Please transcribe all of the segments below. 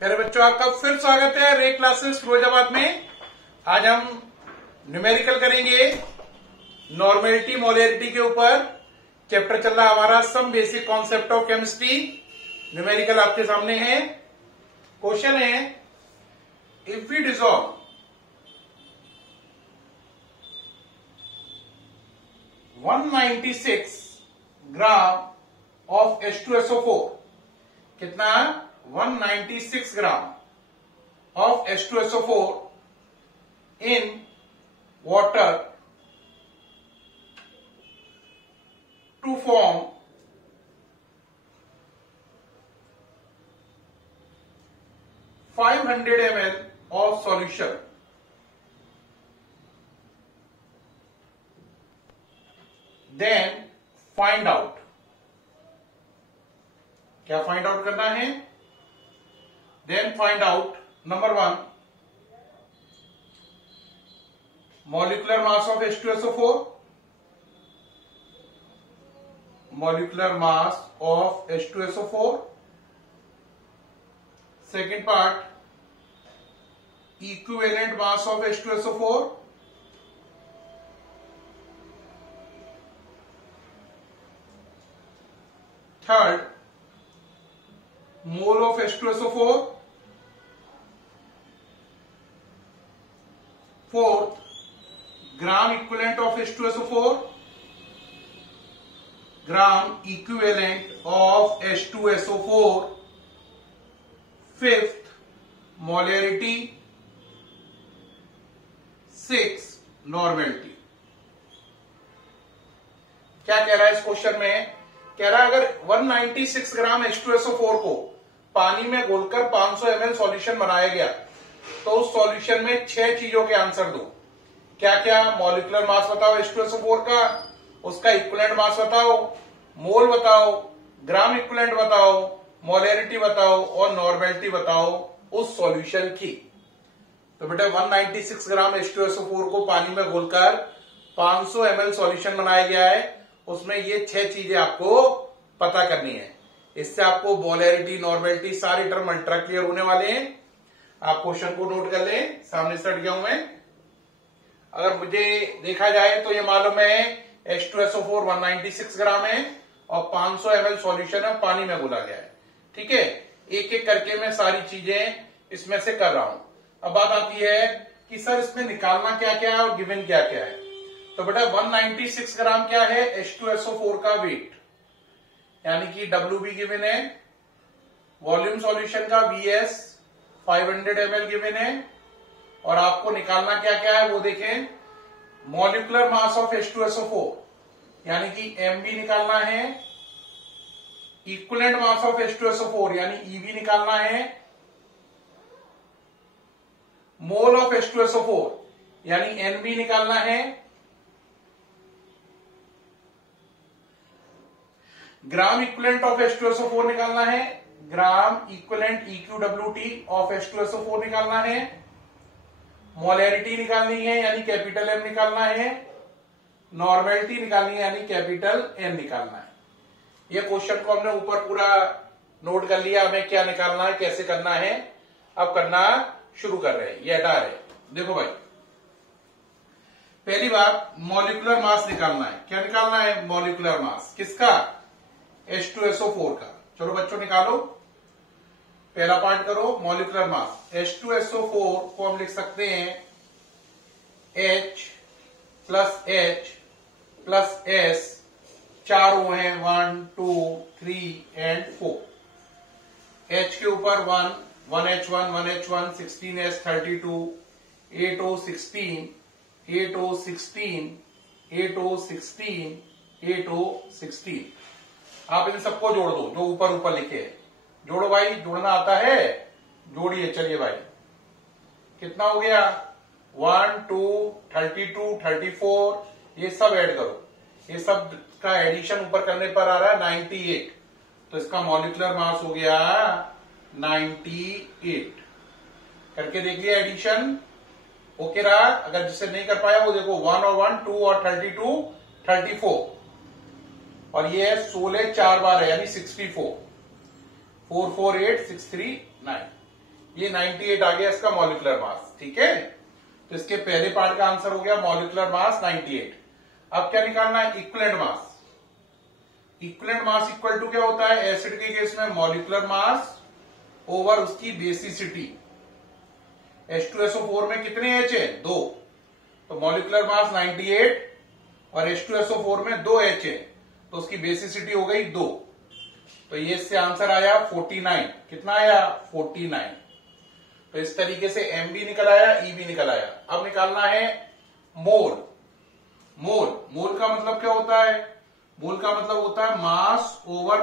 प्यारे बच्चों, आपका फिर स्वागत है रे क्लासेस फिरोजाबाद में। आज हम न्यूमेरिकल करेंगे नॉर्मेलिटी मोलैरिटी के ऊपर। चैप्टर चल रहा हमारा some basic concept of chemistry. Numerical आपके सामने है। क्वेश्चन है, if we dissolve 196 gram of H2SO4, कितना 196 gram of H2SO4 in water to form 500 ml of solution. Then find out. क्या फाइंड आउट करना है? Then find out number 1 molecular mass of H2SO4, molecular mass of H2SO4. Second part, equivalent mass of H2SO4. Third, mole of H2SO4. Fourth, gram equivalent of H2SO4, gram equivalent of H2SO4. Fifth, molarity. Sixth, normality. क्या कह रहा है इस question में? कह रहा है अगर 196 ग्राम H2SO4 को पानी में घोलकर 500 ml सॉल्यूशन बनाया गया तो उस सॉल्यूशन में 6 चीजों के आंसर दो। क्या क्या? मॉलिक्यूलर मास बताओ H2SO4 का, उसका इक्विवेलेंट मास बताओ, मोल बताओ, ग्राम इक्विवेलेंट बताओ, मोलैरिटी बताओ और नॉर्मेलिटी बताओ उस सॉल्यूशन की। तो बेटा 196 ग्राम H2SO4 को पानी में घोलकर 500 ml सॉल्यूशन बनाया गया है, उसमें ये 6 चीजें आपको पता करनी है। इससे आपको मोलैरिटी, नॉर्मेलिटी सारे टर्म अल्ट्रा क्लियर होने वाले हैं। आप क्वेश्चन को नोट कर लें, सामने से हट गया हूं मैं। अगर मुझे देखा जाए तो ये मालूम है H2SO4 196 ग्राम है और 500 ml सॉल्यूशन है, पानी में घुला गया है। ठीक है, एक एक करके मैं सारी चीजें इसमें से कर रहा हूं। अब बात आती है कि सर इसमें निकालना क्या क्या है और गिवन क्या क्या है। तो बेटा 196 ग्राम क्या है? H2SO4 का वेट, यानी कि WB गिवन है, वॉल्यूम सॉल्यूशन का VS 500 ml गिवन है, और आपको निकालना क्या क्या है वो देखें। मॉलिक्यूलर मास ऑफ H2SO4 यानी कि MB निकालना है, इक्विवेलेंट मास ऑफ H2SO4 यानी EB निकालना है, मोल ऑफ H2SO4 यानी NB निकालना है, ग्राम इक्विवेलेंट ऑफ H2SO4 निकालना है, gram equivalent EQWT of H2SO4 निकालना है, मोलैरिटी निकालनी है यानी कैपिटल M निकालना है, नॉर्मेलिटी निकालनी है यानी कैपिटल N निकालना है। ये क्वेश्चन को हमने ऊपर पूरा नोट कर लिया, हमें क्या निकालना है, कैसे करना है, अब करना शुरू कर रहे हैं। ये हटा रहे, देखो भाई, पहली बात मॉलिक्यूलर मास निकालना है। क्या निकालना है? मॉलिक्यूलर मास किसका? H2SO4 का। चलो बच्चों निकालो, पहला पार्ट करो। मॉलिक्यूलर मास H2SO4 को हम लिख सकते हैं H plus H plus S, 4 O हैं, 1 2 3 एंड 4। H के ऊपर 1H1 1H1 16S 32 8O16 8O16 8O16 8O16। आप इन सबको जोड़ दो जो ऊपर ऊपर लिखे हैं। जोड़ो भाई, जोड़ना आता है, जोड़िए। चलिए भाई, कितना हो गया? 1 2 32 34, ये सब ऐड करो। ये सब का एडिशन ऊपर करने पर आ रहा है 98, तो इसका मॉलिक्यूलर मास हो गया 98। करके देख लिया एडिशन, ओके रहा। अगर जिससे नहीं कर पाया वो देखो 1 और 1 2 और 32 34, और ये 16 4 बार है यानी 64 4 4 8 6 3 9। ये 98 आ गया इसका मॉलिक्यूलर मास। ठीक है, तो इसके पहले पार्ट का आंसर हो गया मॉलिक्यूलर मास 98। अब क्या निकालना है? Equivalent mass. Equivalent mass equal to क्या होता है एसिड के केस में? मॉलिक्यूलर मास ओवर उसकी बेसिसिटी। H2SO4 में कितने H है? 2, तो मॉलिक्यूलर मास 98 और H2SO4 में 2 H है, तो उसकी बेसिसिटी हो गई 2। तो ये इससे आंसर आया 49। कितना आया? 49। तो इस तरीके से M भी निकल आया, E भी निकल आया। अब निकालना है मोल। मोल का मतलब क्या होता है? मोल का मतलब होता है मास ओवर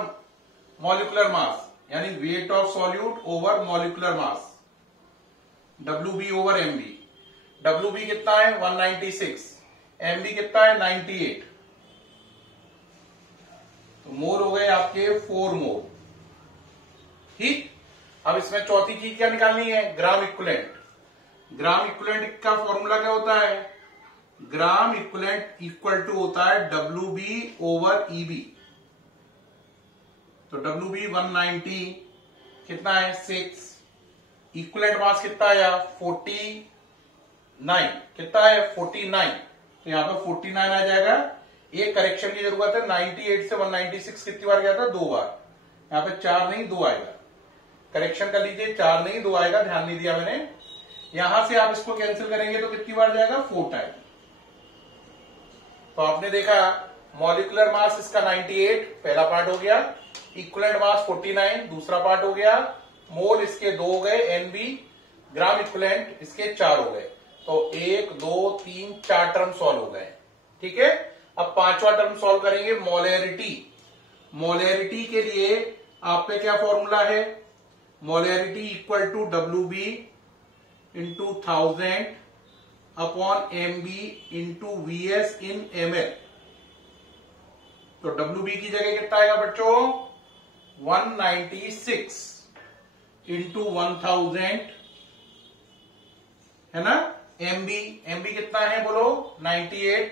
मॉलिक्यूलर मास, यानी weight of solute over molecular mass, WB over MB। WB कितना है? 196, MB कितना है? 98। तो मोल हो गए आपके 4 मोल। ठीक, अब इसमें चौथी चीज क्या निकालनी है? Gram equivalent. ग्राम इक्विवेलेंट का फॉर्मूला क्या होता है? ग्राम इक्विवेलेंट इक्वल टू होता है WB ओवर EB। तो WB 190 कितना है? 6। इक्विवेलेंट मास कितना आया? 49। कितना है? 49। तो यहां पर 49 आ जाएगा। एक करेक्शन की जरूरत है, 98 से 196 कितनी बार गया था? 2 बार। यहां पे 4 नहीं 2 आएगा। करेक्शन कर लीजिए, 4 नहीं 2 आएगा, ध्यान नहीं दिया मैंने। यहां से आप इसको कैंसिल करेंगे तो कितनी बार जाएगा? 4 टाइम। तो आपने देखा मॉलिक्यूलर मास इसका 98 पहला पार्ट हो गया, इक्विवेलेंट मास 49 दूसरा पार्ट हो गया, मोल इसके 2 हो गए NB, ग्राम इक्विवेलेंट इसके 4 हो गए। तो 1 2 3 4 टर्म सॉल्व हो गए। ठीक है, अब 5वां टर्म सॉल्व करेंगे मोलेरिटी। मोलेरिटी के लिए आप पे क्या फॉर्मूला है? Molarity equal to WB into 1000 upon MB into VS in ml। तो WB की जगह कितना आएगा बच्चों? 196 इंटू 1000 है ना। MB कितना है बोलो? 98।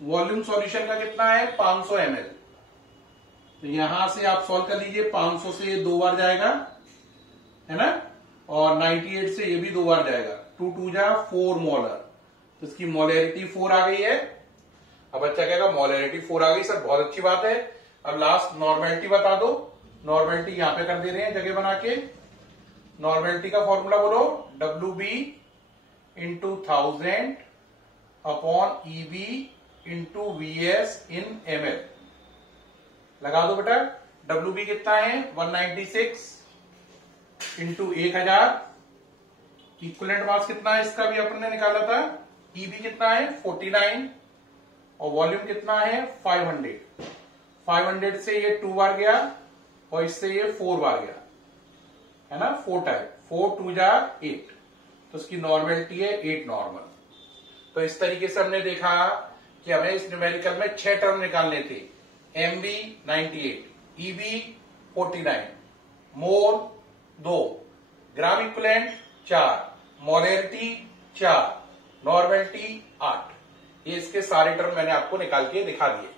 वॉल्यूम सॉल्यूशन का कितना है? 500 ml। तो यहां से आप सॉल्व कर लीजिए, 500 से ये 2 बार जाएगा है ना, और 98 से ये भी 2 बार जाएगा। 2 2 जा 4 मोलर, तो इसकी मोलेरिटी 4 आ गई है। अब बच्चा कहेगा मोलेरिटी 4 आ गई सर, बहुत अच्छी बात है। अब लास्ट नॉर्मेलिटी बता दो। नॉर्मेलिटी यहां पे कर दे रहे हैं जगह बना के। नॉर्मेलिटी का फॉर्मूला बोलो, WB into 1000 upon EB into VS in ml। लगा दो बेटा। WB कितना है? 196 इंटू 1000। इक्विवेलेंट मास कितना है इसका भी अपन ने निकाला था। EB कितना है? 49 और वॉल्यूम कितना है? 500। 500 से ये 2 बार गया और इससे ये 4 बार गया है ना, 4 टाइम। 4 2 जा 8, तो इसकी नॉर्मेलिटी है 8 नॉर्मल। तो इस तरीके से हमने देखा कि हमें इस न्यूमेरिकल में 6 टर्म निकालने थे। MB 98, EB 49, मोल 2, ग्राम इक्विवेलेंट 4, मोलेरिटी 4, नॉर्मेलिटी 8। ये इसके सारे टर्म मैंने आपको निकाल के दिखा दिए।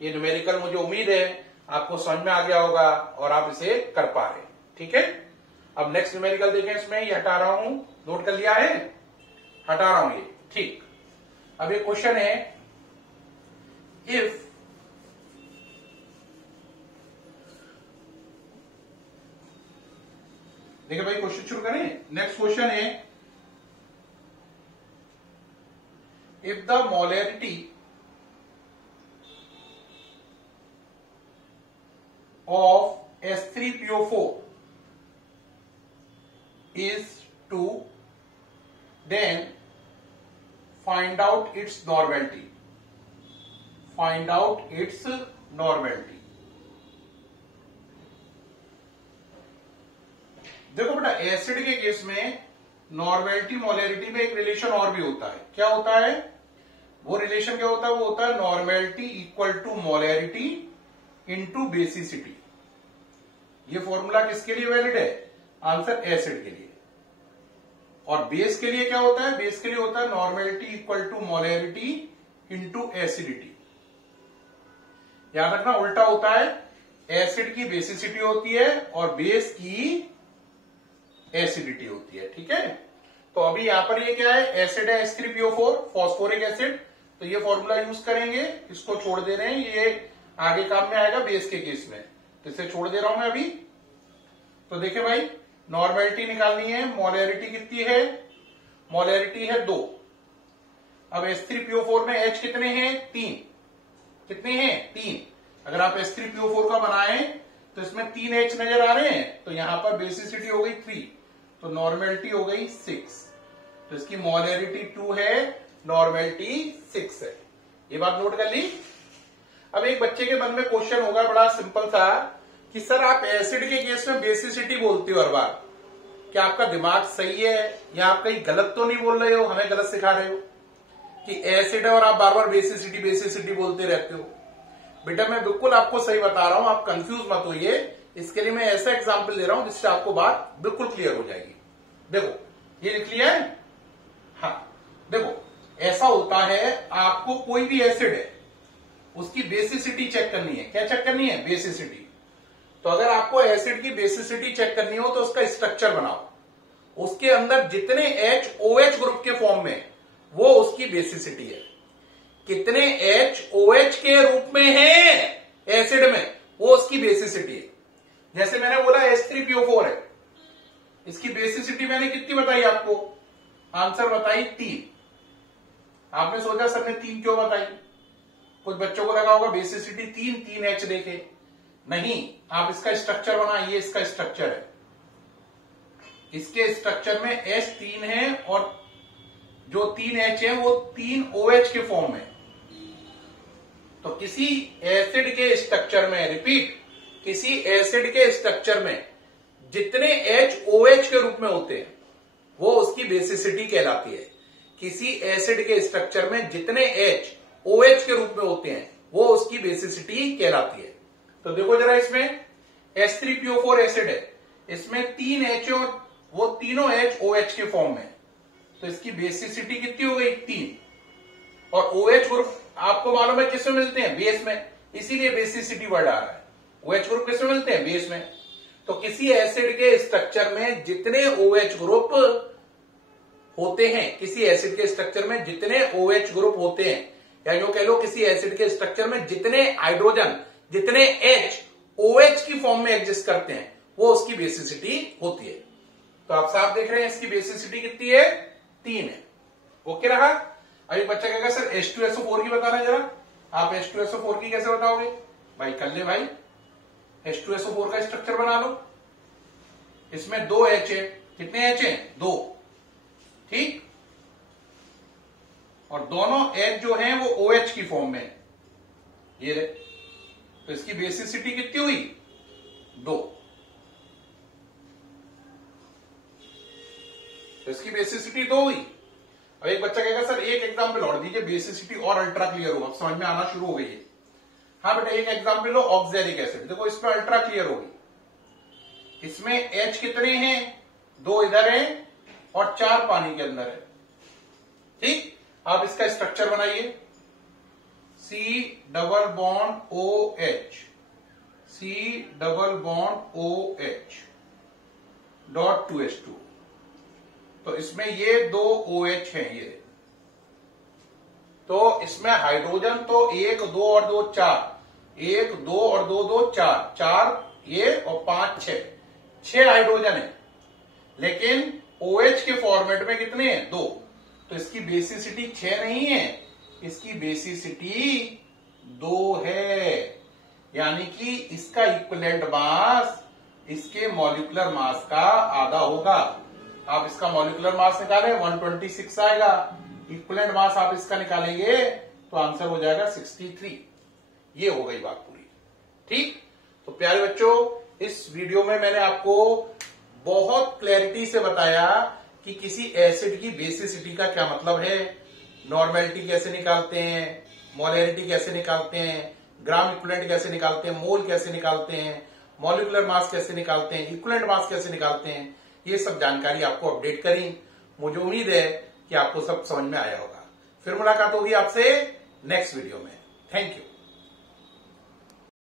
ये न्यूमेरिकल मुझे उम्मीद है आपको समझ में आ गया होगा और आप इसे कर पा रहे हैं। ठीक है, अब नेक्स्ट न्यूमेरिकल देखें। इसमें ये हटा रहा हूं, नोट कर लिया है? हटा रहा हूं ये। ठीक, अब ये क्वेश्चन है, इफ देखिए भाई, क्वेश्चन शुरू करें। नेक्स्ट क्वेश्चन है, if the molarity of H3PO4 is 2, then find out its normality. Find out its normality. देखो बेटा, एसिड के केस में नॉर्मेलिटी मोलेरिटी में एक रिलेशन और भी होता है। क्या होता है वो रिलेशन? क्या होता है वो? होता है normality equal to molarity into basicity. ये फॉर्मूला किसके लिए वैलिड है? आंसर एसिड के लिए। और बेस के लिए क्या होता है? बेस के लिए होता है normality equal to molarity into acidity. याद रखना, उल्टा होता है। एसिड की बेसिसिटी होती है और बेस की एसिडिटी होती है। ठीक है, तो अभी यहां पर ये क्या है, एसिड है H3PO4 फॉस्फोरिक एसिड, तो ये फॉर्मूला यूज करेंगे, इसको छोड़ दे रहे हैं, ये आगे काम में आएगा बेस के केस में, तो इसे छोड़ दे रहा हूं मैं अभी। तो देखिए भाई, नॉर्मेलिटी निकालनी है, मोलैरिटी कितनी है, मोलैरिटी है 2। अब H3PO4 में H कितने हैं, 3, कितने हैं 3। अगर आप H3PO4 का बनाएं तो इसमें 3 H नजर आ रहे हैं, तो यहां पर बेसिसिटी हो गई 3, तो नॉर्मेलिटी हो गई 6, तो इसकी मोलैरिटी 2 है, नॉर्मेलिटी 6 है। ये बात नोट कर ली। अब एक बच्चे के मन में क्वेश्चन होगा बड़ा सिंपल सा कि सर आप एसिड के केस में बेसिसिटी बोलते हो हर बार, क्या आपका दिमाग सही है या आप कहीं गलत तो नहीं बोल रहे हो, हमें गलत सिखा रहे हो कि एसिड है और आप बार बार बेसिसिटी बेसिसिटी बोलते रहते हो। बेटा मैं बिल्कुल आपको सही बता रहा हूं, आप कंफ्यूज मत होइए। इसके लिए मैं ऐसा एग्जांपल दे रहा हूं जिससे आपको बात बिल्कुल क्लियर हो जाएगी। देखो ये लिख लिया है, हाँ देखो ऐसा होता है, आपको कोई भी एसिड है उसकी बेसिसिटी चेक करनी है। क्या चेक करनी है, बेसिसिटी। तो अगर आपको एसिड की बेसिसिटी चेक करनी हो तो उसका स्ट्रक्चर बनाओ, उसके अंदर जितने H OH ग्रुप के फॉर्म में, वो उसकी बेसिसिटी है। कितने H OH के रूप में है एसिड में, वो उसकी बेसिसिटी है। जैसे मैंने बोला H3PO4 है, इसकी बेसिसिटी मैंने कितनी बताई आपको, आंसर बताई 3। आपने सोचा सर ने 3 क्यों बताई, कुछ बच्चों को लगा होगा बेसिसिटी 3 H देखे, नहीं, आप इसका स्ट्रक्चर बनाइए, इसका स्ट्रक्चर है, इसके स्ट्रक्चर में H 3 है और जो 3 H है वो 3 OH के फॉर्म में। तो किसी एसिड के स्ट्रक्चर में, रिपीट, किसी एसिड के स्ट्रक्चर में जितने H OH के रूप में होते हैं वो उसकी बेसिसिटी कहलाती है। किसी एसिड के स्ट्रक्चर में जितने H OH के रूप में होते हैं वो उसकी बेसिसिटी कहलाती है। तो देखो जरा, इसमें H3PO4 एसिड है, इसमें 3 H और वो तीनों H OH के फॉर्म में, तो इसकी बेसिसिटी कितनी हो गई 3। और OH ग्रुप आपको मालूम है किसमें मिलते हैं, बेस में, इसीलिए बेसिसिटी वर्ड आ रहा है। OH ग्रुप किसमें मिलते हैं, बेस में। तो किसी एसिड के स्ट्रक्चर में जितने OH ग्रुप होते हैं, किसी एसिड के स्ट्रक्चर में जितने OH ग्रुप होते हैं, या जो कह लो किसी एसिड के स्ट्रक्चर में जितने हाइड्रोजन, जितने H OH की फॉर्म में एग्जिस्ट करते हैं, वो उसकी बेसिसिटी होती है। तो आप साफ देख रहे हैं इसकी बेसिसिटी कितनी है, 3 है। ओके रहा। अभी बच्चा कहेगा सर H2SO4 की बताना जरा, आप H2SO4 की कैसे बताओगे, भाई कर ले भाई, H2SO4 का स्ट्रक्चर बना लो। इसमें 2 H है, कितने H है, 2, ठीक, और दोनों H जो हैं वो OH की फॉर्म में, ये रहे, तो इसकी बेसिसिटी कितनी हुई, 2। तो इसकी बेसिसिटी 2 हुई। अब एक बच्चा कहेगा सर एक एग्जाम्पल और दीजिए, बेसिसिटी और अल्ट्रा क्लियर हो, अब समझ में आना शुरू हो गई है। हाँ बेटा एक एग्जाम्पल लो, ऑक्सैलिक एसिड, देखो इसमें अल्ट्रा क्लियर होगी। इसमें H कितने हैं, 2 इधर है और 4 पानी के अंदर है, ठीक। आप इसका स्ट्रक्चर बनाइए, C double bond OH, C double bond OH dot 2H2। तो इसमें ये 2 OH हैं, ये तो इसमें हाइड्रोजन तो 1 2 और 2 4, 1 2 और 2 2 4, 4 ये और 5 6 हाइड्रोजन है, लेकिन OH के फॉर्मेट में कितने हैं, 2। तो इसकी बेसिसिटी 6 नहीं है, इसकी बेसिसिटी 2 है, यानी कि इसका इक्विवेलेंट मास इसके मॉलिक्यूलर मास का आधा होगा। आप इसका मॉलिक्यूलर मास निकालें 126 आएगा, इक्विवेलेंट मास आप इसका निकालेंगे तो आंसर हो जाएगा 63। ये हो गई बात पूरी, ठीक। तो प्यारे बच्चों, इस वीडियो में मैंने आपको बहुत क्लैरिटी से बताया कि किसी एसिड की बेसिसिटी का क्या मतलब है, नॉर्मेलिटी कैसे निकालते हैं, मोलैरिटी कैसे निकालते हैं, ग्राम इक्विवेलेंट कैसे निकालते हैं, मोल कैसे निकालते हैं, मॉलिक्यूलर मास कैसे निकालते हैं, इक्विवेलेंट मास कैसे निकालते हैं, ये सब जानकारी आपको अपडेट करी। मुझे उम्मीद है कि आपको सब समझ में आया होगा। फिर मुलाकात होगी आपसे नेक्स्ट वीडियो में। Thank you.